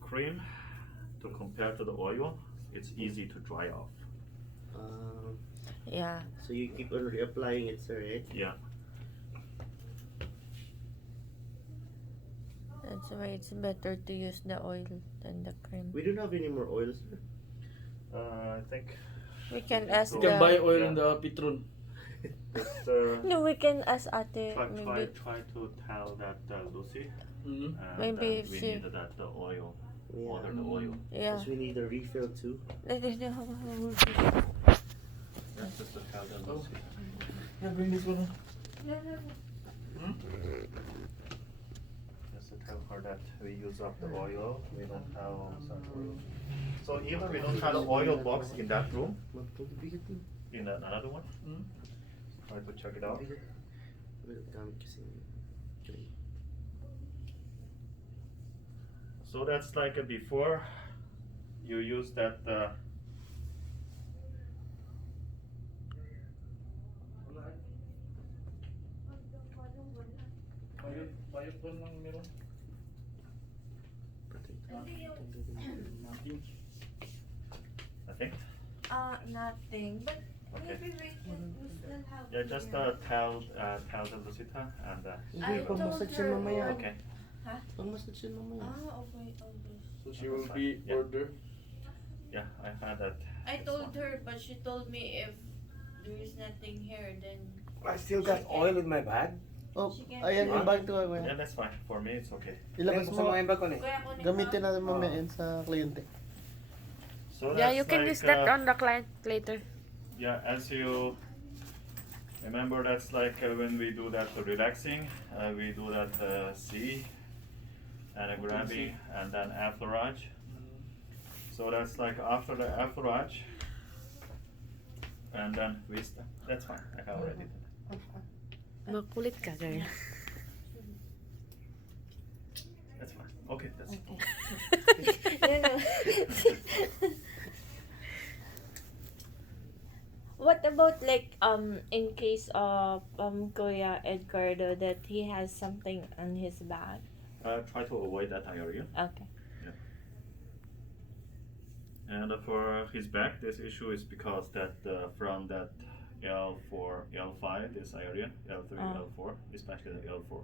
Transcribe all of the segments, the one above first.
cream to compare to the oil, it's easy to dry off. Yeah. So you keep on reapplying it, sir, right? Yeah. That's why it's better to use the oil than the cream. We don't have any more oils, sir. I think We can ask You You can buy the. oil Yeah. in the Petron. just No, we can ask Ate. Maybe. try to tell that Lucy. Mm-hmm. Maybe that if we she- need that the oil. Yeah. Order the oil. Yeah. Because we need a refill too. Let us know how we That's just to tell them Oh. Lucy. Yeah, bring this one. Just to tell her that we use up the oil. We don't have such oil. So even we don't have the oil box in that room, Magpabigat mo. in another one. Mm-hmm. Try to check it out. Bigat. Well, gamit kasi. Okay. So that's like before you use that Bayot ba ng meron? Nothing. I think. Nothing. But Okay. maybe we still have. Yeah, just tell the Lucita and Hindi, pang-massage yan mamaya. okay. Pang-massage yan mamaya. Okay, okay. So she will be Yeah. order. Yeah, I had that. I this told one. her, but she told me if there is nothing here, then I still got oil in my bag. Oh, She can- ayan yung bag to. Yeah, Kuya. that's fine. For me, it's okay. Ilabas Buksan mo. mo yung bag ko na eh. kaya kunin Gamitin mo. natin mamaya yan sa kliyente. So Yeah, that's you can like, use that on the client later. Yeah, as you remember, that's like when we do that relaxing, we do that C and a grabbing and then effleurage. So that's like after the effleurage, and then we that's fine. I have already done it. Makulit ka, girl. That's fine. Okay, that's What about like in case of Kuya Edgardo that he has something on his bag? Try to avoid that area. Okay. And for his back, this issue is because that from that L4, L5, this area, L3, L4, especially the L4,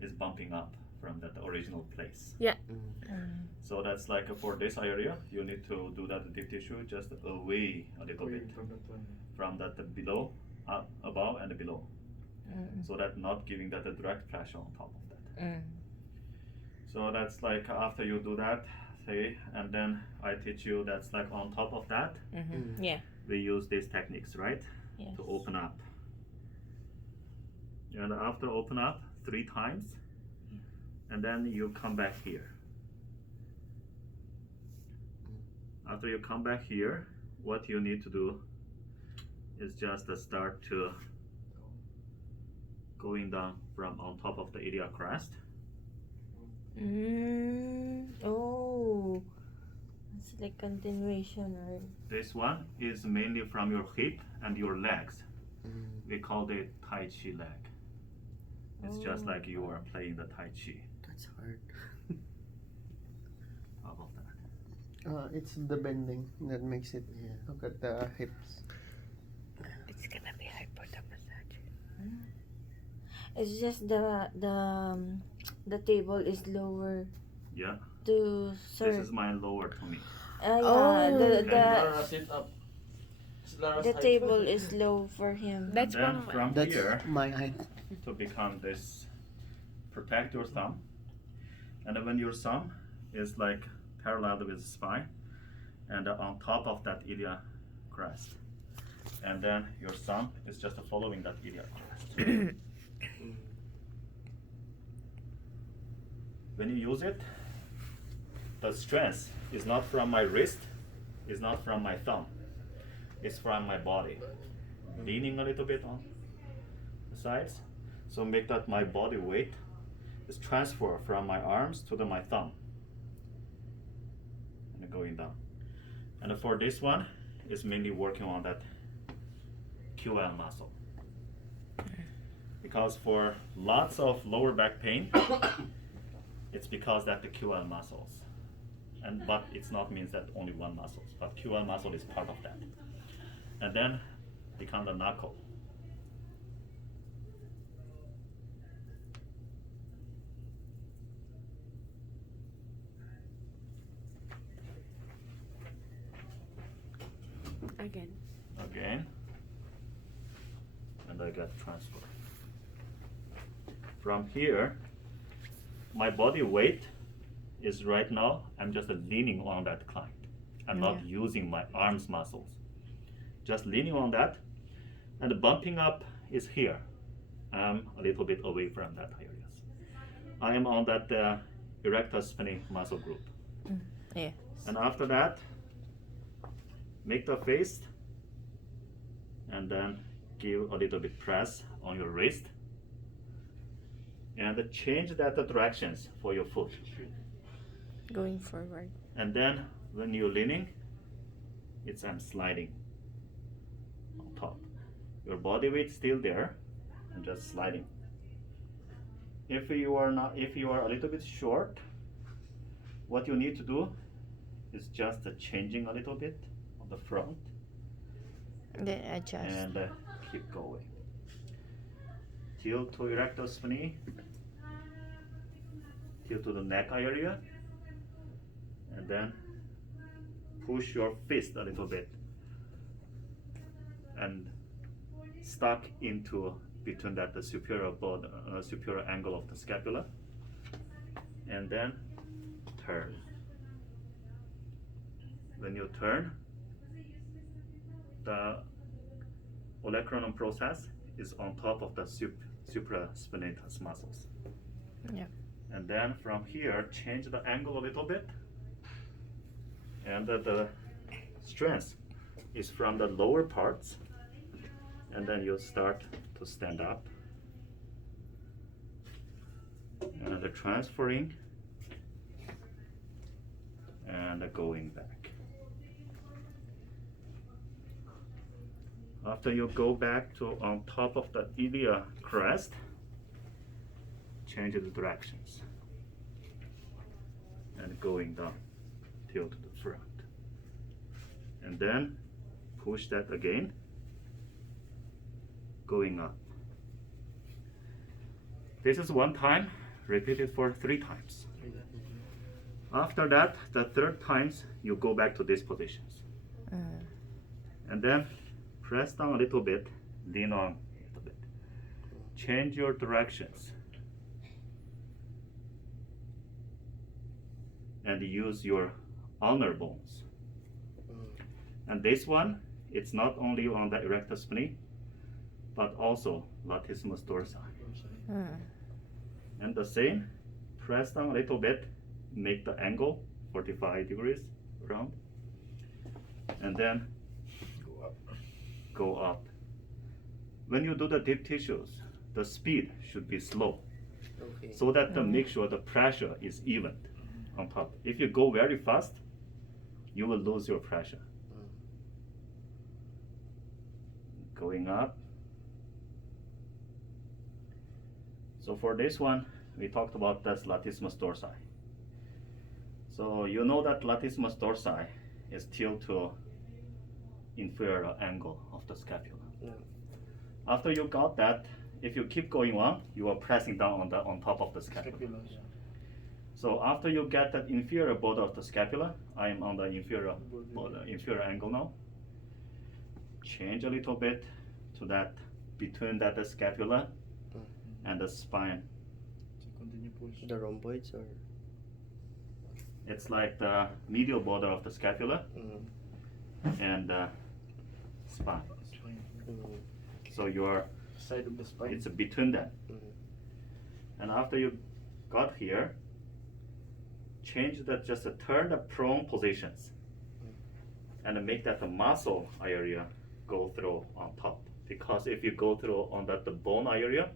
is bumping up from that original place. So that's like for this area, you need to do that deep tissue just away a little bit from that below, up, above, and below. So that not giving that a direct pressure on top of that. So that's like after you do that, say, and then I teach you that's like on top of that, Yeah. we use these techniques, right? Yes. To open up. And after open up 3 times, and then you come back here. After you come back here, what you need to do is just start to going down from on top of the iliac crest. Oh. It's like continuation, right? This one is mainly from your hip and your legs. We call it Tai Chi leg. It's just like you are playing the Tai Chi. That's hard. Top of that. It's the bending that makes it. Yeah. Look at the hips. It's gonna be hard for the massage. It's just the table is lower Yeah. to serve. This is my lower tummy. Yeah, Oh. the Lara sit up. It's Lara's the height. table is low for him. And then from That's here my height. to become this, protect your thumb. And then when your thumb is like parallel with the spine, and on top of that iliac crest, and then your thumb is just following that iliac crest. When you use it, the strength is not from my wrist, is not from my thumb, it's from my body. Leaning a little bit on the sides, so make that my body weight is transfer from my arms to my thumb, and going down. And for this one, is mainly working on that QL muscle. Because for lots of lower back pain, it's because that the QL muscles. but it's not means that only one muscle, but Q1 muscle is part of that. And then become the knuckle. Again. Again, and I get transfer. From here, my body weight is right now, I'm just leaning on that client. I'm not using my arms muscles. Just leaning on that, and the bumping up is here. I'm a little bit away from that areas. I am on that erector spinae muscle group. Yes. And after that, make the face, and then give a little bit press on your wrist, and change that directions for your foot. Going forward. And then when you're leaning, I'm sliding on top. Your body weight still there, and just sliding. If you are a little bit short, what you need to do is just changing a little bit on the front, Then adjust. and keep going. Tilt to erector spinae, tilt to the neck area, and then push your fist a little bit and stuck into between that the superior angle of the scapula, and then turn. When you turn, the olecranon process is on top of the supraspinatus muscles. Yeah. And then from here, change the angle a little bit, and the strength is from the lower parts, and then you start to stand up, and transferring and going back. After you go back to on top of the ilia crest, change the directions and going down, tilt to the front, and then push that again, going up. This is one time, repeat it for 3 times. After that, the 3rd times, you go back to these positions. And then press down a little bit, lean on a little bit. Change your directions. And use your ulnar bones. And this one, it's not only on the erector spinae, but also latissimus dorsi. And the same, press down a little bit, make the angle 45 degrees around, and then go up. When you do the deep tissues, the speed should be slow, Okay. so that to make sure the pressure is even on top. If you go very fast, you will lose your pressure. Going up. So for this one, we talked about that's latissimus dorsi. So you know that latissimus dorsi is tilt to inferior angle of the scapula. Yeah. After you got that, if you keep going on, you are pressing down on top of the scapula. Scapula, yeah. So after you get that inferior border of the scapula, I am on the inferior angle now. Change a little bit to that between that the scapula and the spine. So continue push. The rhomboids or? It's like the medial border of the scapula and the spine. So Side of the spine. it's between that. And after you got here, change that, just turn the prone positions and make that the muscle area go through on top. Because if you go through on that the bone area,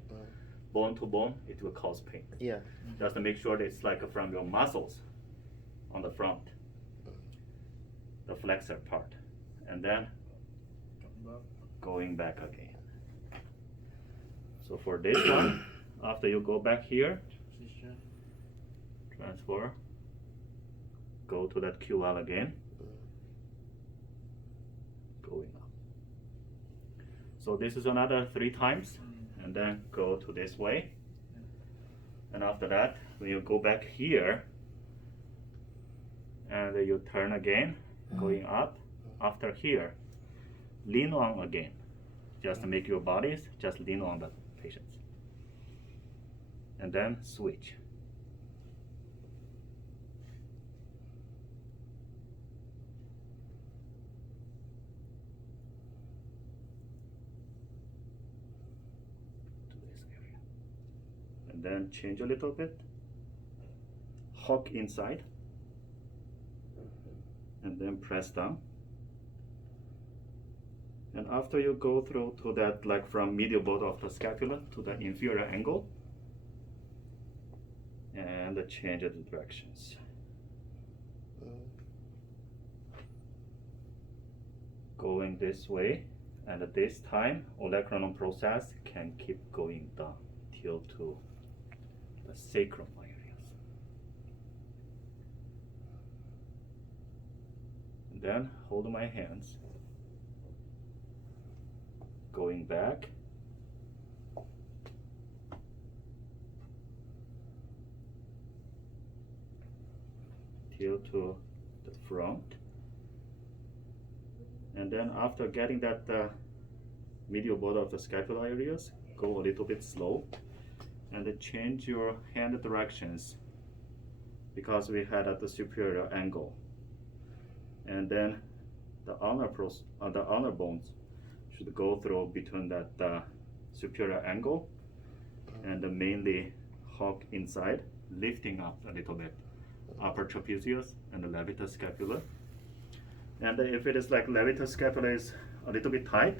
bone to bone, it will cause pain. Yeah. Just to make sure that it's like from your muscles on the front, the flexor part, and then Come back. going back again. So for this one, after you go back here, Position. transfer, go go to that QL again, going up. So this is another 3 times, and then go to this way. And after that, when you go back here, and you turn again, going up. After here, lean on again. Just make your bodies, just lean on the patients. And then switch. To this area. And then change a little bit. Hook inside. And then press down. And after you go through to that, like from medial border of the scapula to the inferior angle, and change the directions. Going this way, and this time olecranon process can keep going down till to the sacrum areas. And then hold my hands. Going back. Till to the front. And then after getting that medial border of the scapula areas, go a little bit slow and then change your hand directions because we had at the superior angle. And then the ulnar bones should go through between that superior angle and mainly hook inside, lifting up a little bit upper trapezius and the levator scapula. And if it is like levator scapula is a little bit tight,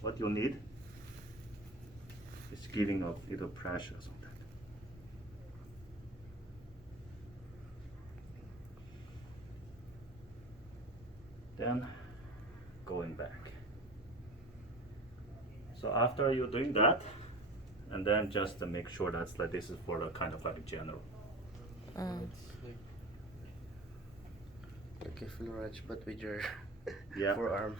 what you need is giving a little pressure on that. Then going back. So after you're doing that, and then just to make sure that's like this is for the kind of like general. It's Like a Florage, but with your Yeah. forearm.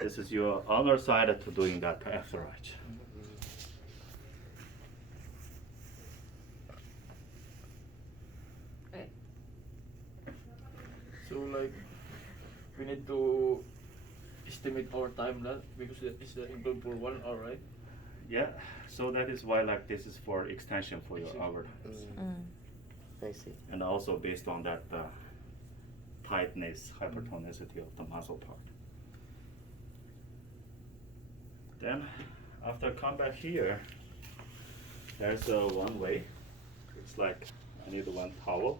This is your other side to doing that exercise. so like we need to estimate our time that because it's the include for 1 hour, right? Yeah, so that is why like this is for extension for your hour, I see. and also based on that tightness, hypertonicity of the muscle part. Then after come back here, there's one way. It's like I need one towel,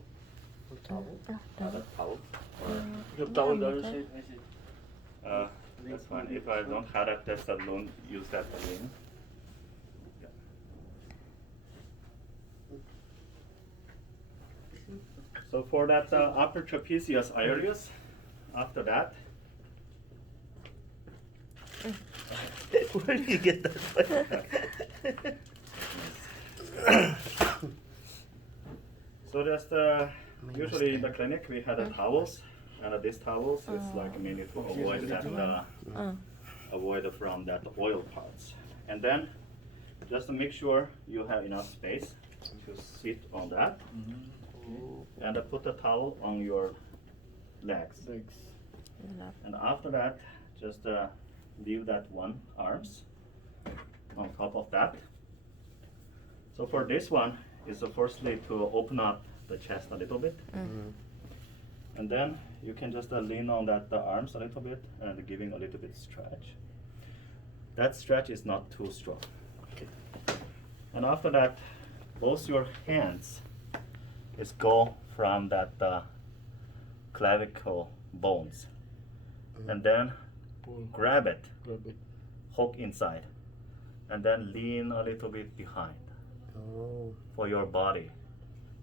another towel, or The towel the other side, I see. that's fine. If I don't have that, that's alone. Use that alone. Yeah. So for that upper trapezius areas, after that, Where do you get that? so that's usually in the clinic we had towels, and these towels is like mainly to avoid that avoid from that oil parts. And then just to make sure you have enough space to sit on that, and put the towel on your legs. Legs. And after that, just leave that one arms on top of that. So for this one, is firstly to open up the chest a little bit, and then you can just lean on that the arms a little bit and giving a little bit stretch. That stretch is not too strong. Okay. And after that, both your hands is go from that clavicle bones, and then Pull. grab it, Grab it. hook inside, and then lean a little bit behind Oh, for your body.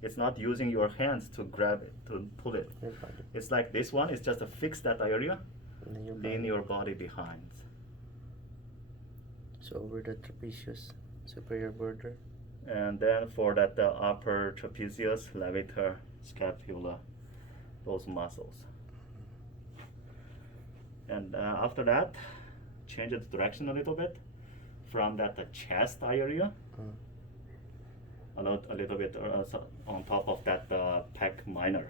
It's not using your hands to grab it, to pull it. your body. It's like this one is just to fix that area, And then your lean body. your body behind. So over the trapezius, superior border. And then for that upper trapezius, levator, scapula, those muscles. And after that, change the direction a little bit from that the chest area, a little bit on top of that pec minor.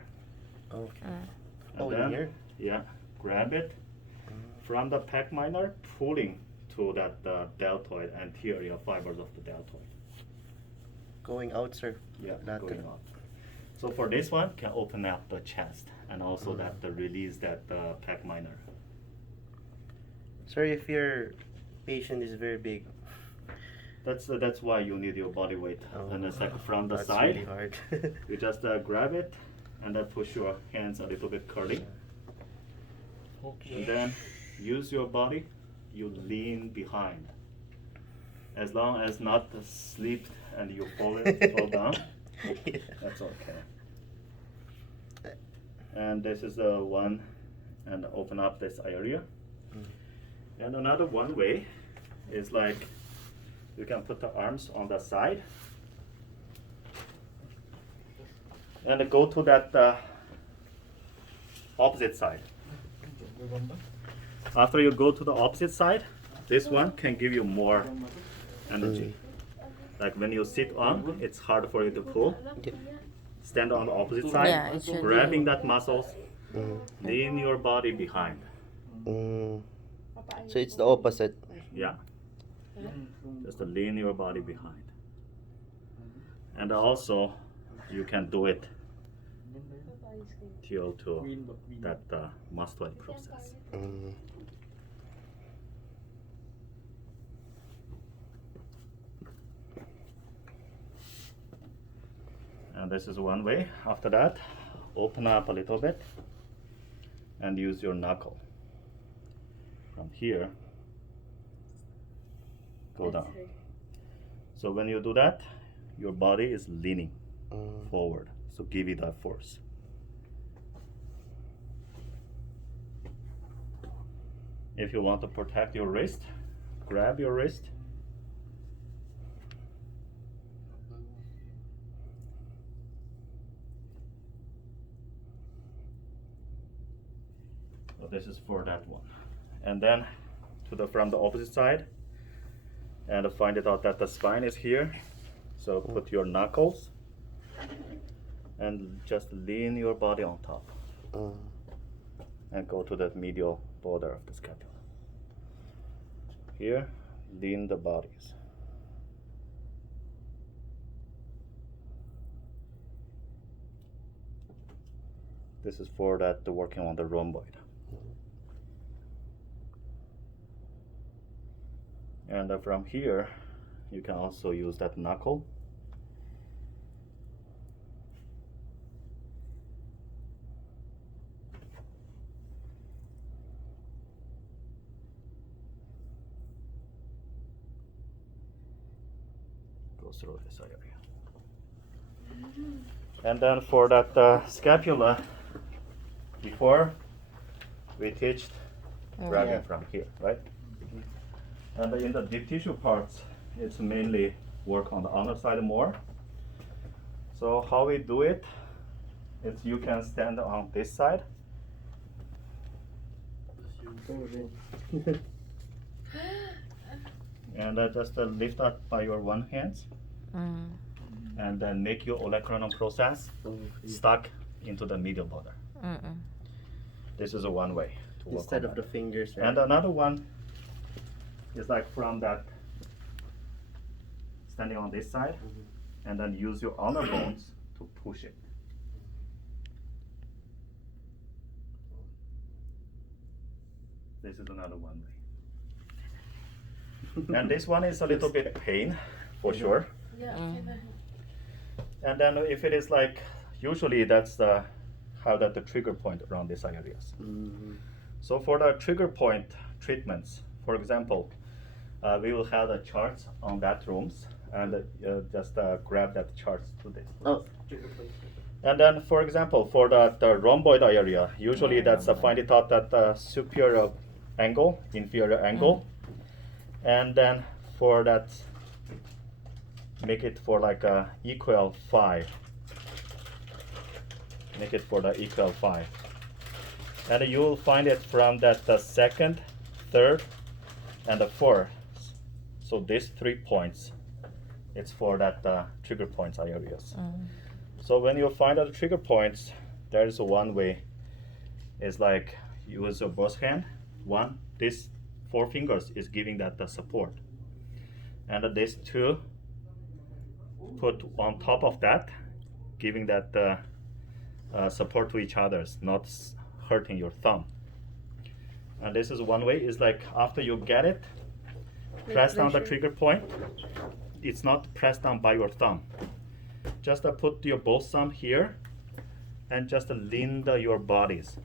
Okay. And Oh, in then, here? yeah, grab it from the pec minor, pulling to that deltoid, anterior fibers of the deltoid. Going out, sir. Yeah, Lateral. going up. So for this one, can open up the chest and also that release that pec minor. Sir, if your patient is very big, That's why you need your body weight. And it's like from the that's side, really hard. you just grab it and then push your hands a little bit curly. And then use your body, you lean behind. As long as not sleep and you fall down, Yeah. that's okay. And this is the one, and open up this area. And another one way is like you can put the arms on the side and go to that opposite side. After you go to the opposite side, this one can give you more energy. Like when you sit on, it's hard for you to pull. Yeah. Stand on the opposite side, Yeah, it should grabbing be. that muscles, lean your body behind. So it's the opposite. Yeah. Just to lean your body behind. And also, you can do it till to that mastoid process. And this is one way. After that, open up a little bit and use your knuckle. From here, go down. So when you do that, your body is leaning forward. So give it that force. If you want to protect your wrist, grab your wrist. So this is for that one. And then from the opposite side, and find it out that the spine is here. So put your knuckles and just lean your body on top and go to that medial border of the scapula. Here, lean the bodies. This is for that working on the rhomboid. And from here, you can also use that knuckle. Go through this area. And then for that scapula, before we teach grabbing from here, right? And in the deep tissue parts, it's mainly work on the underside more. So how we do it, is you can stand on this side. And just lift up by your one hand. And then make your olecranon process stuck into the medial border. This is a one way to work Instead on of that. the fingers. Right? And another one is like from that standing on this side, and then use your ulnar bones to push it. This is another one way. And this one is a little bit pain, for sure. And then if it is like, usually that's the trigger point around these areas. So for the trigger point treatments, for example, we will have the charts on that rooms, and just grab that charts to this. Oh. And then, for example, for the rhomboid area, usually that's find it out at the superior angle, inferior angle, and then for that, make it for like a equal 5. make it for the equal 5. And you will find it from that the second, third, and the fourth. So these 3 points, it's for that trigger points areas. So when you find out the trigger points, there is one way. It's like use your both hand. One, this 4 fingers is giving that the support, and these 2 put on top of that, giving that support to each other's, not hurting your thumb. And this is one way. Is like after you get it, press down the trigger point. It's not pressed down by your thumb. Just put your both thumb here, and just lean your bodies.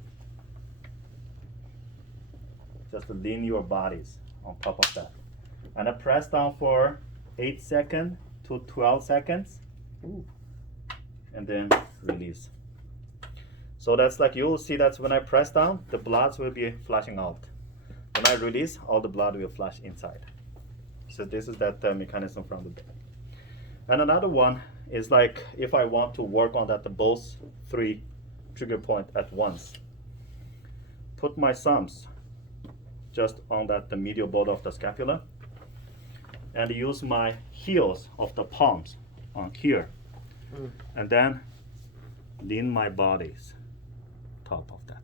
Just lean your bodies on top of that, and press down for 8 seconds to 12 seconds, and then release. So that's like you will see that when I press down, the blood will be flashing out. When I release, all the blood will flash inside. So this is that mechanism from the back. And another one is like if I want to work on that both 3 trigger point at once. Put my thumbs just on that the medial border of the scapula, and use my heels of the palms on here, and then lean my bodies top of that.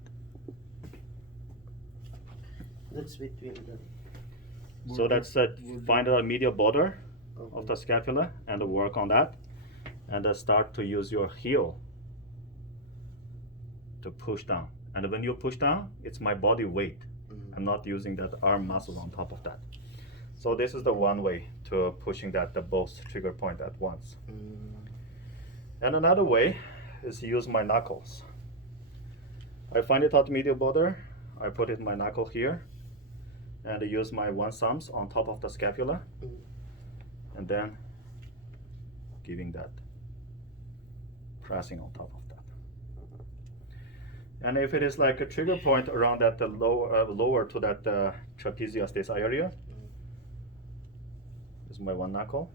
That's between the. So that's find a medial border of the scapula and work on that, and start to use your heel to push down. And when you push down, it's my body weight. I'm not using that arm muscle on top of that. So this is the one way to pushing that the both trigger point at once. And another way is to use my knuckles. I find it at medial border. I put it my knuckle here, and I use my one thumbs on top of the scapula, and then giving that pressing on top of that. And if it is like a trigger point around that the lower to that trapezius, this area, this is my one knuckle.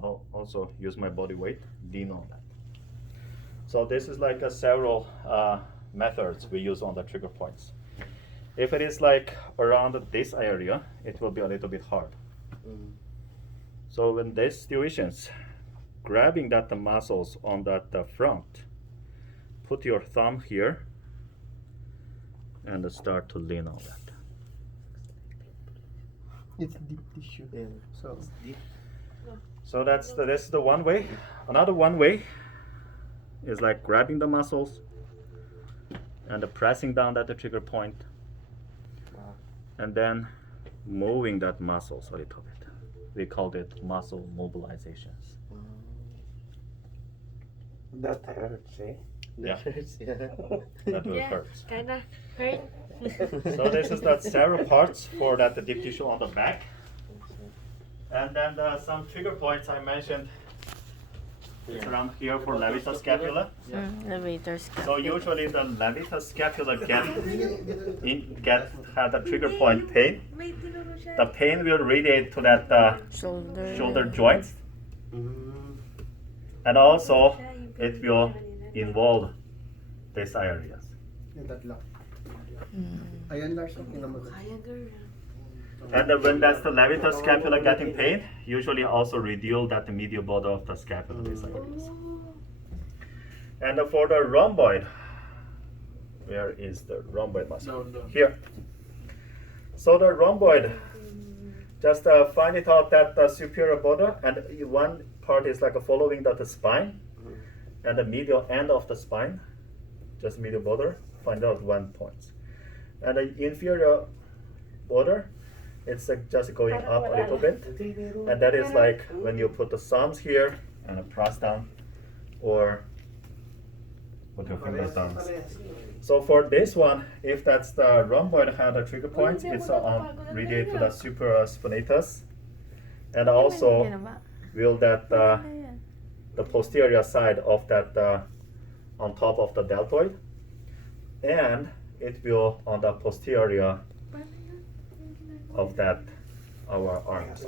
I'll also use my body weight, lean on that. So this is like several methods we use on the trigger points. If it is like around this area, it will be a little bit hard. So in these situations, grabbing that the muscles on that front, put your thumb here and start to lean on that. It's deep tissue. Yeah. So So that's the one way. Another one way is like grabbing the muscles and pressing down at the trigger point, and then moving that muscles a little bit. We called it muscle mobilizations. That hurts, eh? Yeah. Yeah. That will Yeah, hurt. kinda hurt. So this is that several parts for that the deep tissue on the back. And then some trigger points I mentioned. It's around here for levator scapula. Levator So scapula. usually the levator scapula have the trigger point pain. The pain will radiate to that shoulder joints, and also it will involve these areas. yung tatlo. Ayan, Lars, okay naman. And when that's the levator scapula getting pain, usually also reduce that the medial border of the scapula, these areas. And for the rhomboid, where is the rhomboid muscle? Down. Here. So the rhomboid, just find it out that the superior border, and one part is like following the spine, and the medial end of the spine, just medial border, find out 1 point. And the inferior border, it's just going up a little bit, and that is like when you put the thumbs here and press down, or put your fingers down. So for this one, if that's the rhomboid had a trigger point, it's radiate to the supraspinatus, and also will that the posterior side of that on top of the deltoid, and it will on the posterior of that our arms.